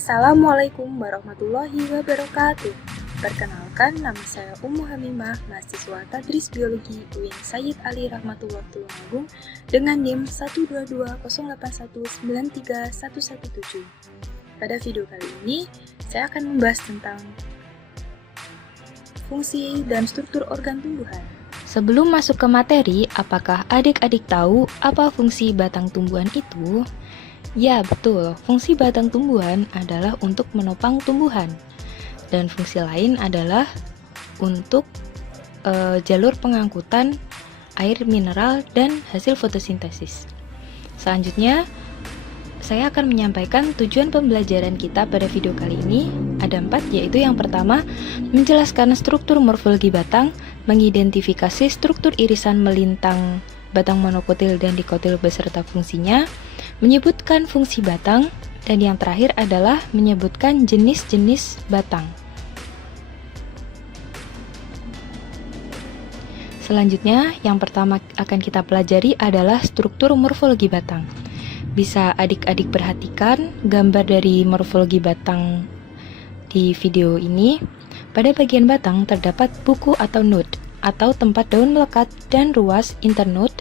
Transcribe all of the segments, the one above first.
Assalamualaikum warahmatullahi wabarakatuh. Perkenalkan, nama saya Ummu Hamimah, mahasiswa Tadris Biologi UIN Sayyid Ali Rahmatullah Tulungagung dengan NIM 12208193117. Pada video kali ini, saya akan membahas tentang fungsi dan struktur organ tumbuhan. Sebelum masuk ke materi, apakah adik-adik tahu apa fungsi batang tumbuhan itu? Ya, betul. Fungsi batang tumbuhan adalah untuk menopang tumbuhan. Dan fungsi lain adalah untuk jalur pengangkutan air mineral dan hasil fotosintesis. Selanjutnya, saya akan menyampaikan tujuan pembelajaran kita pada video kali ini. Ada 4, yaitu yang pertama, menjelaskan struktur morfologi batang, mengidentifikasi struktur irisan melintang batang monokotil dan dikotil beserta fungsinya, menyebutkan fungsi batang, dan yang terakhir adalah menyebutkan jenis-jenis batang. Selanjutnya, yang pertama akan kita pelajari adalah struktur morfologi batang. Bisa adik-adik perhatikan gambar dari morfologi batang di video ini. Pada bagian batang terdapat buku atau node, atau tempat daun melekat, dan ruas internode,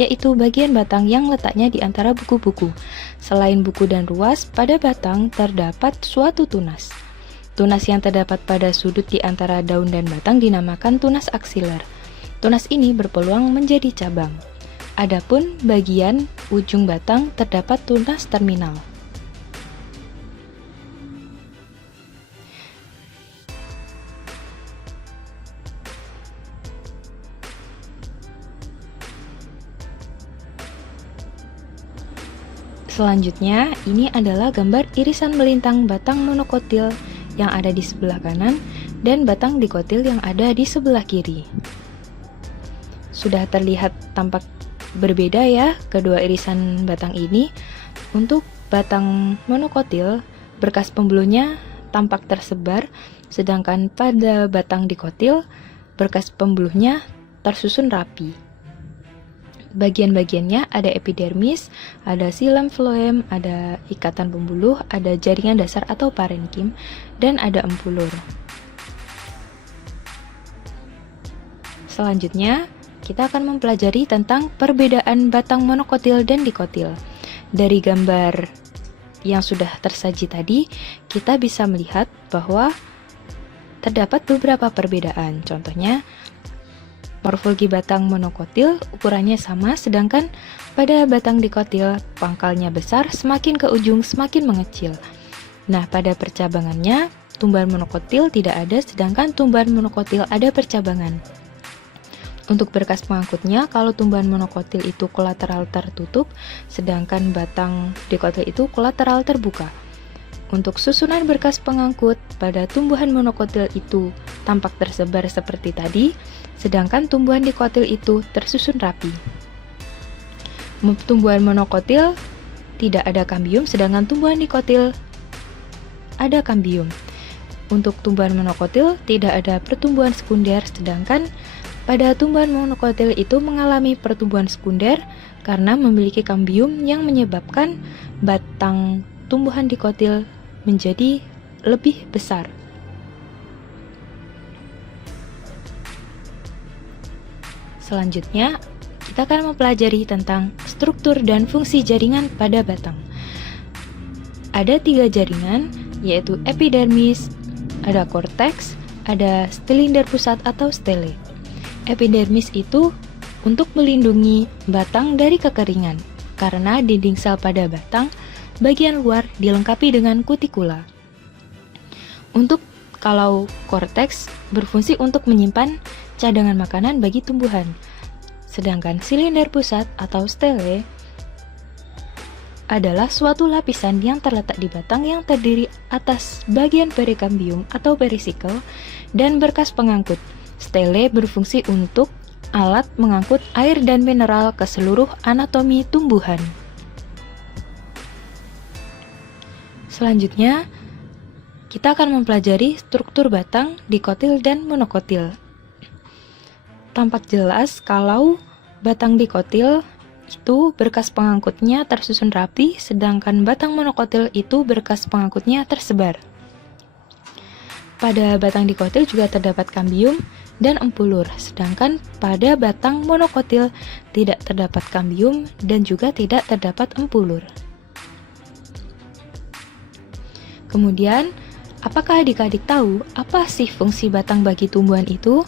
yaitu bagian batang yang letaknya di antara buku-buku. Selain buku dan ruas, pada batang terdapat suatu tunas. Tunas yang terdapat pada sudut di antara daun dan batang dinamakan tunas aksiler. Tunas ini berpeluang menjadi cabang. Adapun bagian ujung batang terdapat tunas terminal. Selanjutnya, ini adalah gambar irisan melintang batang monokotil yang ada di sebelah kanan dan batang dikotil yang ada di sebelah kiri. Sudah terlihat tampak berbeda ya kedua irisan batang ini. Untuk batang monokotil, berkas pembuluhnya tampak tersebar, sedangkan pada batang dikotil, berkas pembuluhnya tersusun rapi. Bagian-bagiannya ada epidermis, ada xilem phloem, ada ikatan pembuluh, ada jaringan dasar atau parenkim, dan ada empulur. Selanjutnya, kita akan mempelajari tentang perbedaan batang monokotil dan dikotil. Dari gambar yang sudah tersaji tadi, kita bisa melihat bahwa terdapat beberapa perbedaan. Contohnya, morfologi batang monokotil ukurannya sama, sedangkan pada batang dikotil pangkalnya besar, semakin ke ujung semakin mengecil. Nah, pada percabangannya, tumbuhan monokotil tidak ada, sedangkan tumbuhan monokotil ada percabangan. Untuk berkas pengangkutnya, kalau tumbuhan monokotil itu kolateral tertutup, sedangkan batang dikotil itu kolateral terbuka. Untuk susunan berkas pengangkut, pada tumbuhan monokotil itu tampak tersebar seperti tadi, sedangkan tumbuhan dikotil itu tersusun rapi. Tumbuhan monokotil tidak ada kambium, sedangkan tumbuhan dikotil ada kambium. Untuk tumbuhan monokotil tidak ada pertumbuhan sekunder, sedangkan pada tumbuhan monokotil itu mengalami pertumbuhan sekunder karena memiliki kambium yang menyebabkan batang tumbuhan dikotil menjadi lebih besar. Selanjutnya, kita akan mempelajari tentang struktur dan fungsi jaringan pada batang. Ada 3 jaringan, yaitu epidermis, ada korteks, ada silinder pusat atau stele. Epidermis itu untuk melindungi batang dari kekeringan, karena dinding sel pada batang bagian luar dilengkapi dengan kutikula. Untuk kalau korteks berfungsi untuk menyimpan cadangan makanan bagi tumbuhan. Sedangkan silinder pusat atau stele adalah suatu lapisan yang terletak di batang yang terdiri atas bagian perikambium atau perisikel dan berkas pengangkut. Stele berfungsi untuk alat mengangkut air dan mineral ke seluruh anatomi tumbuhan. Selanjutnya, kita akan mempelajari struktur batang, dikotil, dan monokotil. Tampak jelas kalau batang dikotil itu berkas pengangkutnya tersusun rapi, sedangkan batang monokotil itu berkas pengangkutnya tersebar. Pada batang dikotil juga terdapat kambium dan empulur, sedangkan pada batang monokotil tidak terdapat kambium dan juga tidak terdapat empulur. Kemudian, apakah adik-adik tahu apa sih fungsi batang bagi tumbuhan itu?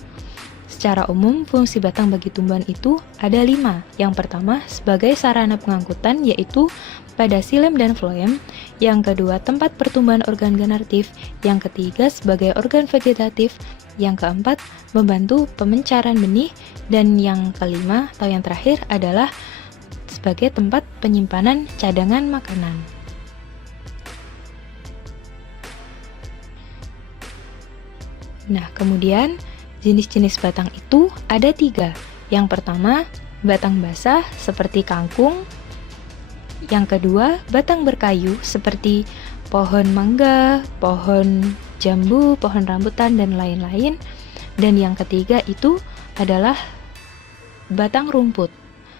Secara umum, fungsi batang bagi tumbuhan itu ada 5. Yang pertama, sebagai sarana pengangkutan, yaitu pada xilem dan floem. Yang kedua, tempat pertumbuhan organ generatif. Yang ketiga, sebagai organ vegetatif. Yang keempat, membantu pemencaran benih. Dan yang kelima, atau yang terakhir adalah sebagai tempat penyimpanan cadangan makanan. Nah, kemudian jenis-jenis batang itu ada 3. Yang pertama, batang basah seperti kangkung. Yang kedua, batang berkayu seperti pohon mangga, pohon jambu, pohon rambutan, dan lain-lain. Dan yang ketiga itu adalah batang rumput,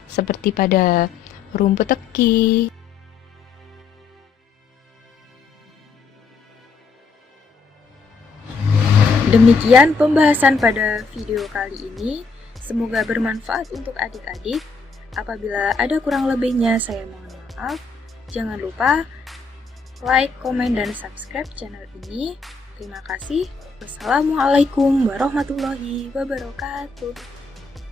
seperti pada rumput teki. Demikian pembahasan pada video kali ini. Semoga bermanfaat untuk adik-adik. Apabila ada kurang lebihnya, saya mohon maaf. Jangan lupa like, komen, dan subscribe channel ini. Terima kasih. Wassalamualaikum warahmatullahi wabarakatuh.